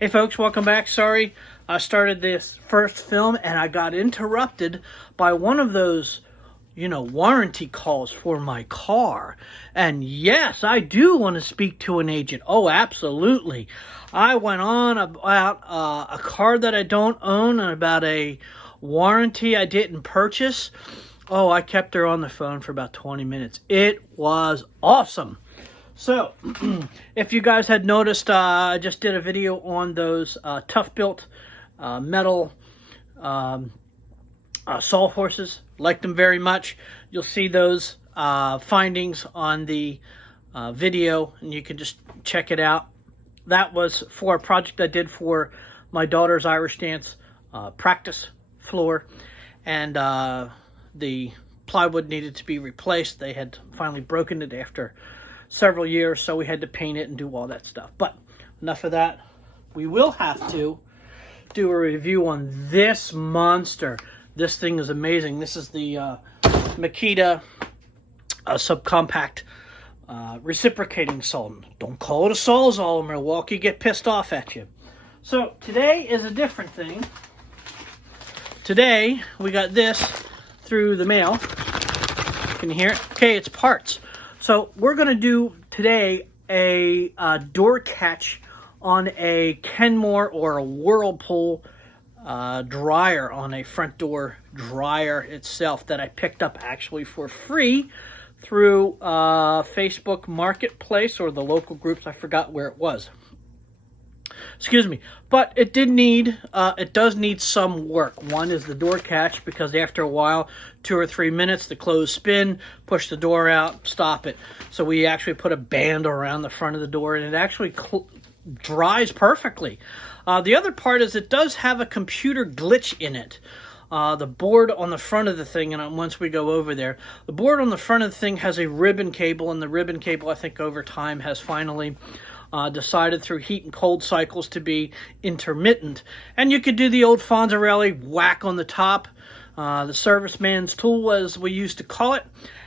Hey folks, welcome back. Sorry, I started this first film and I got interrupted by one of those, warranty calls for my car. And yes, I do want to speak to an agent. Oh, absolutely. I went on about a car that I don't own and about a warranty I didn't purchase. Oh, I kept her on the phone for about 20 minutes. It was awesome. So, if you guys had noticed, I just did a video on those tough-built metal sawhorses. Liked them very much. You'll see those findings on the video, and you can just check it out. That was for a project I did for my daughter's Irish dance practice floor, and the plywood needed to be replaced. They had finally broken it after several years, so we had to paint it and do all that stuff. But enough of that. We will have to do a review on this monster. This thing is amazing. This is the Makita subcompact reciprocating saw. Don't call it a sawzall in Milwaukee, get pissed off at you. So today is a different thing. Today we got this through the mail. Can you hear it? Okay, it's parts. So we're going to do today a door catch on a Kenmore or a Whirlpool dryer, on a front door dryer itself that I picked up actually for free through Facebook Marketplace or the local groups. I forgot where it was. Excuse me. But it does need some work. One is the door catch, because after a while, 2 or 3 minutes, the clothes spin, push the door out, stop it. So we actually put a band around the front of the door, and it actually dries perfectly. The other part is it does have a computer glitch in it. The board on the front of the thing, and once we go over there, the board on the front of the thing has a ribbon cable, and the ribbon cable, I think over time, has finally decided through heat and cold cycles to be intermittent. And you could do the old Fonzarelli whack on the top, the serviceman's tool as we used to call it,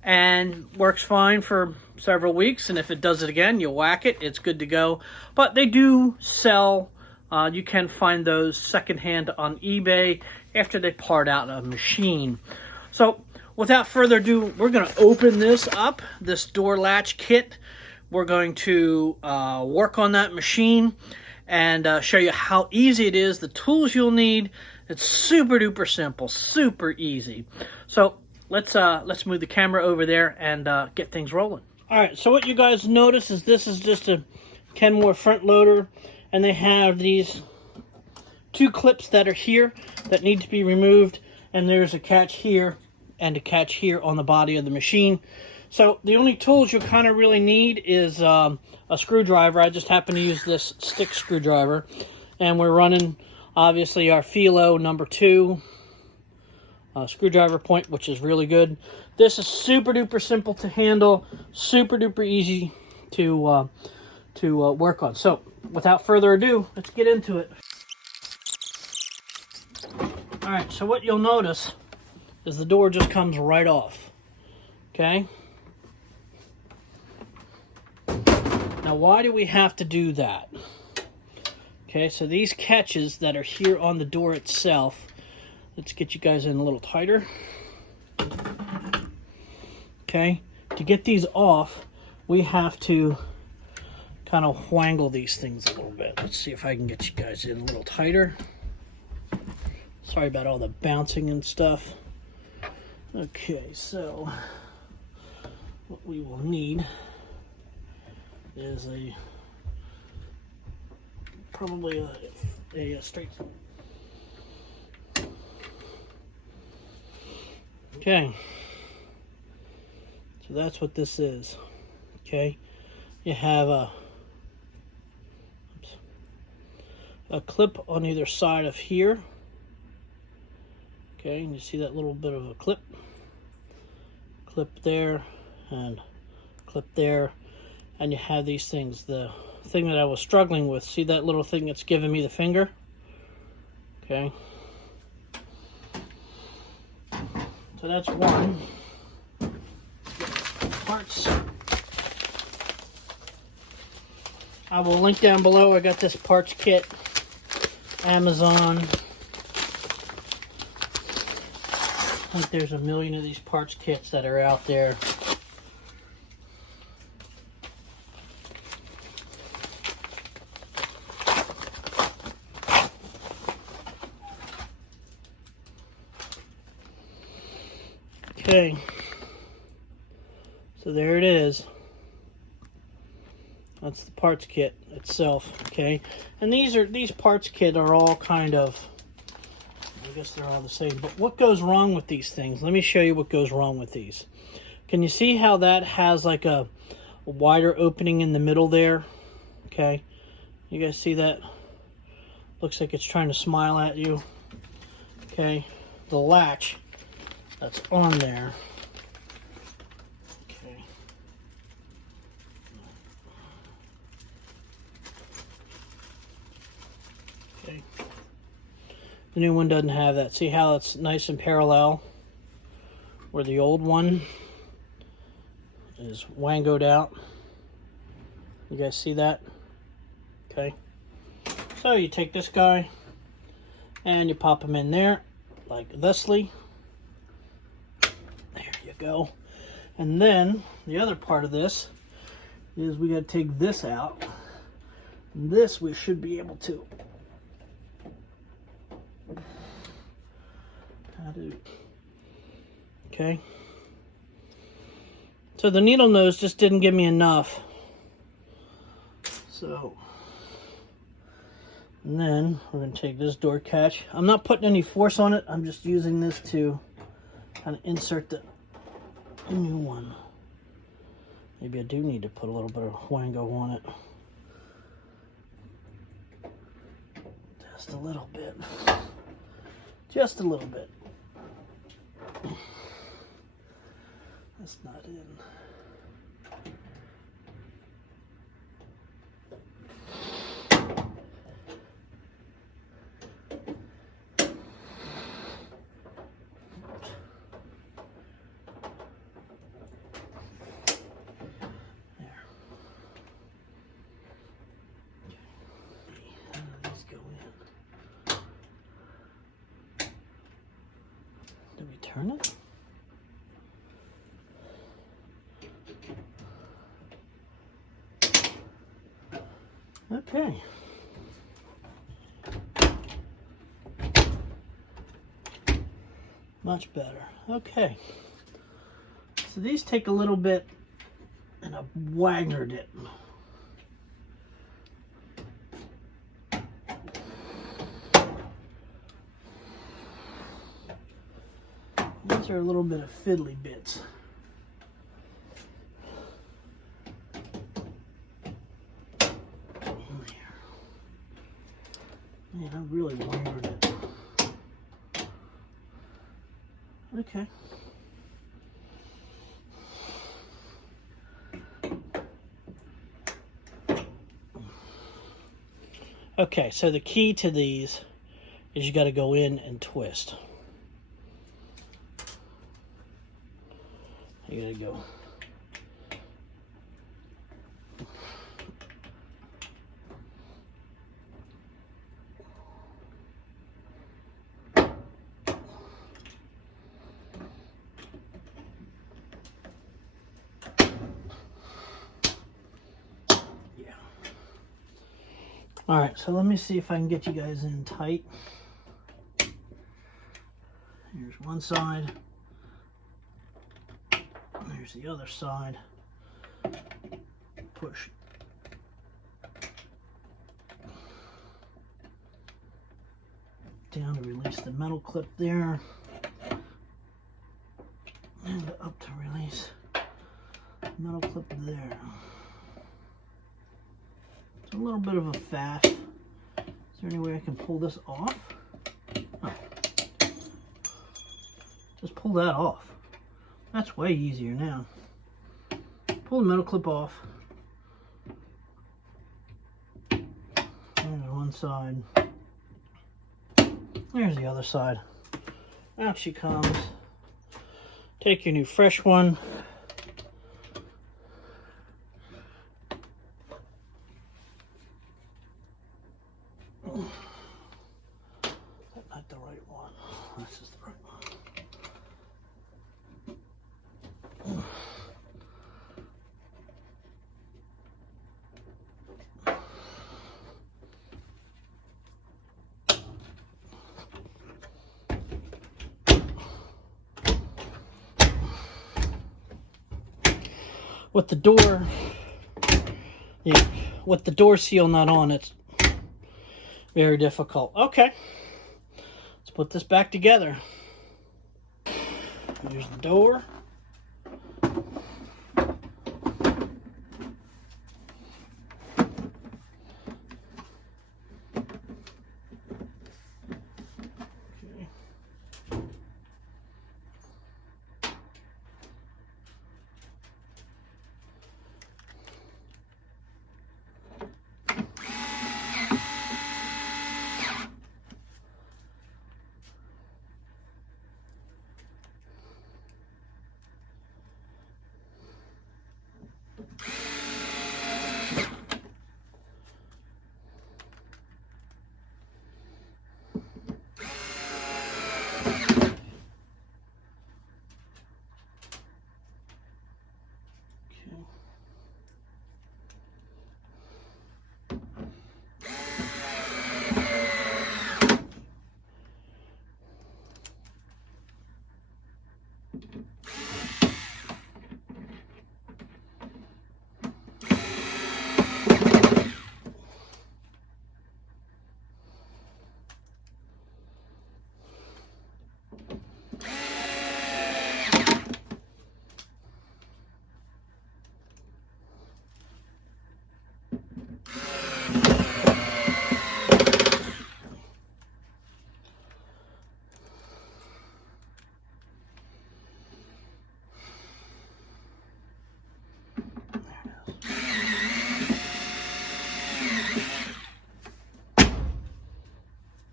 and works fine for several weeks. And if it does it again, you whack it, it's good to go. But they do sell, you can find those secondhand on eBay after they part out a machine. So without further ado, we're going to open this up, this door latch kit. We're going to work on that machine and show you how easy it is, the tools you'll need. It's super duper simple, super easy. So let's move the camera over there and get things rolling. All right, so what you guys notice is this is just a Kenmore front loader, and they have these 2 clips that are here that need to be removed, and there's a catch here and a catch here on the body of the machine. So the only tools you kind of really need is a screwdriver. I just happen to use this stick screwdriver. And we're running, obviously, our Philo number 2 screwdriver point, which is really good. This is super duper simple to handle, super duper easy to work on. So without further ado, let's get into it. All right, so what you'll notice is the door just comes right off. Okay? Now, why do we have to do that? Okay, so these catches that are here on the door itself, let's get you guys in a little tighter. Okay, to get these off, we have to kind of wangle these things a little bit. Let's see if I can get you guys in a little tighter. Sorry about all the bouncing and stuff. Okay, so what we will need is probably a straight. Okay, so that's what this is. Okay, you have a clip on either side of here. Okay, and you see that little bit of a clip there and clip there. And you have these things. The thing that I was struggling with, see that little thing that's giving me the finger? Okay. So that's one. Parts. I will link down below. I got this parts kit. Amazon. I think there's a million of these parts kits that are out there. Okay, so there it is. That's the parts kit itself. Okay, and these parts kit are all kind of, I guess they're all the same. But what goes wrong with these things? Let me show you what goes wrong with these. Can you see how that has like a wider opening in the middle there? Okay, you guys see that? Looks like it's trying to smile at you. Okay, the latch that's on there. Okay. Okay. The new one doesn't have that. See how it's nice and parallel? Where the old one is wangoed out. You guys see that? Okay. So you take this guy and you pop him in there like thusly. There you go. And then the other part of this is we got to take this out. And this we should be able to. Okay. So the needle nose just didn't give me enough. So, and then we're going to take this door catch. I'm not putting any force on it. I'm just using this to kind of insert the new one. Maybe I do need to put a little bit of wango on it. Just a little bit. Just a little bit. That's not in. Do we turn it? Okay. Much better. Okay. So these take a little bit, and I've waggered it. These are a little bit of fiddly bits. Man, I really waggered it. Okay. Okay, so the key to these is you got to go in and twist. You got to go. All right, so let me see if I can get you guys in tight. Here's one side. Here's the other side. Push. Down to release the metal clip there. And up to release the metal clip there. A little bit of a faff. Is there any way I can pull this off? Oh. Just pull that off. That's way easier now. Pull the metal clip off. There's one side. There's the other side. Out she comes. Take your new fresh one. this is the right one. With the door, yeah, with the door seal not on, it's very difficult. Okay, let's put this back together. Here's the door.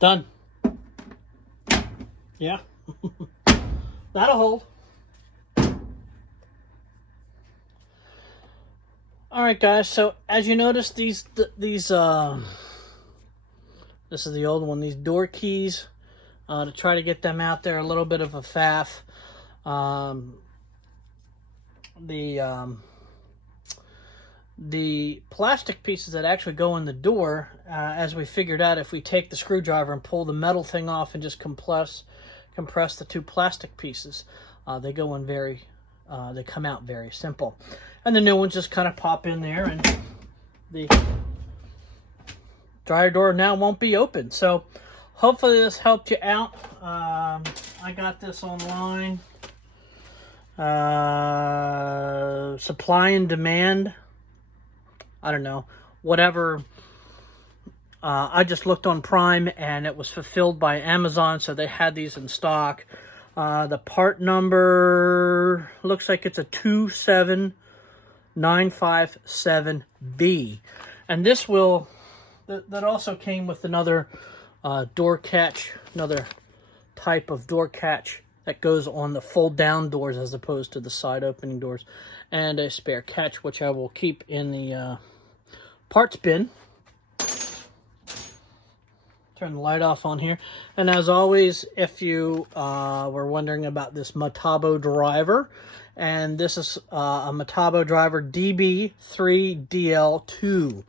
Done. Yeah. That'll hold. All right, guys. So as you notice, these this is the old one. These door keys, to try to get them out there, a little bit of a faff. The plastic pieces that actually go in the door, as we figured out, if we take the screwdriver and pull the metal thing off and just compress the two plastic pieces, they go in they come out very simple. And the new ones just kind of pop in there, and the dryer door now won't be open. So hopefully this helped you out. I got this online. Supply and demand. I don't know, whatever. I just looked on Prime and it was fulfilled by Amazon, so they had these in stock. The part number looks like it's a 27957B, and this will that also came with another door catch, another type of door catch that goes on the fold down doors as opposed to the side opening doors, and a spare catch, which I will keep in the parts bin. Turn the light off on here. And as always, if you were wondering about this Metabo driver, and this is a Metabo driver DB3DL2.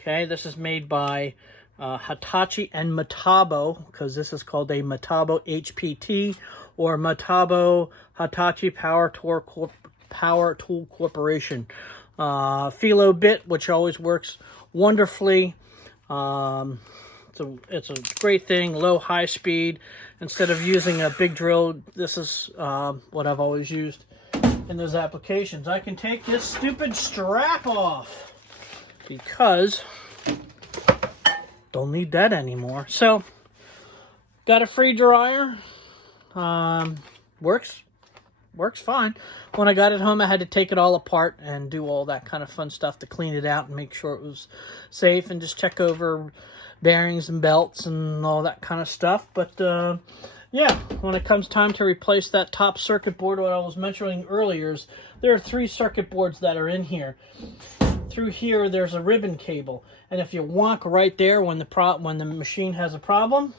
Okay, this is made by Hitachi and Metabo, because this is called a Metabo HPT, or Metabo Hitachi Power Tool Corporation. Philo bit, which always works wonderfully. It's a great thing, low, high speed. Instead of using a big drill, this is what I've always used in those applications. I can take this stupid strap off because don't need that anymore. So, got a free dryer. Works fine. When I got it home, I had to take it all apart and do all that kind of fun stuff to clean it out and make sure it was safe, and just check over bearings and belts and all that kind of stuff. But yeah, when it comes time to replace that top circuit board, what I was mentioning earlier is there are 3 circuit boards that are in here. Through here, there's a ribbon cable, and if you wonk right there when the machine has a problem,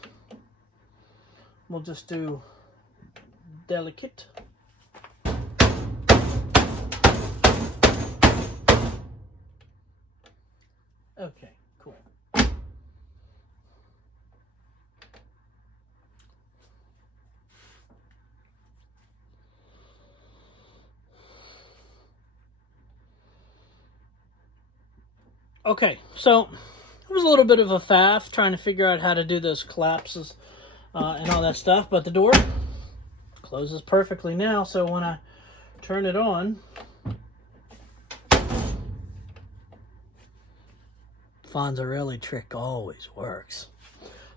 we'll just do delicate. Okay, cool. Okay, so it was a little bit of a faff trying to figure out how to do those collapses and all that stuff, but the door closes perfectly now, so when I turn it on, Fonzarelli trick always works.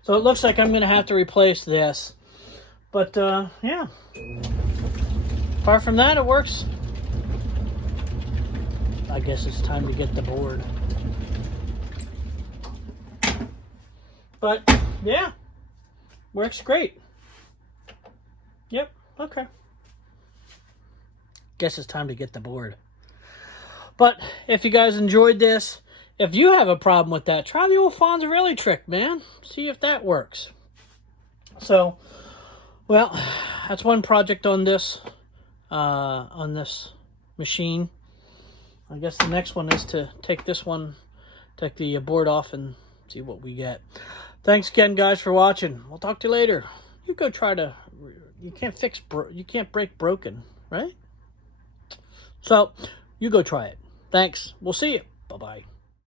So it looks like I'm going to have to replace this, but yeah, apart from that, it works. I guess it's time to get the board. But yeah, works great. Yep, okay. Guess it's time to get the board. But if you guys enjoyed this, if you have a problem with that, try the old Fonzarelli trick, man. See if that works. So, well, that's one project on this machine. I guess the next one is to take the board off and see what we get. Thanks again, guys, for watching. We'll talk to you later. You go try to. You can't break broken, right? So you go try it. Thanks. We'll see you. Bye-bye.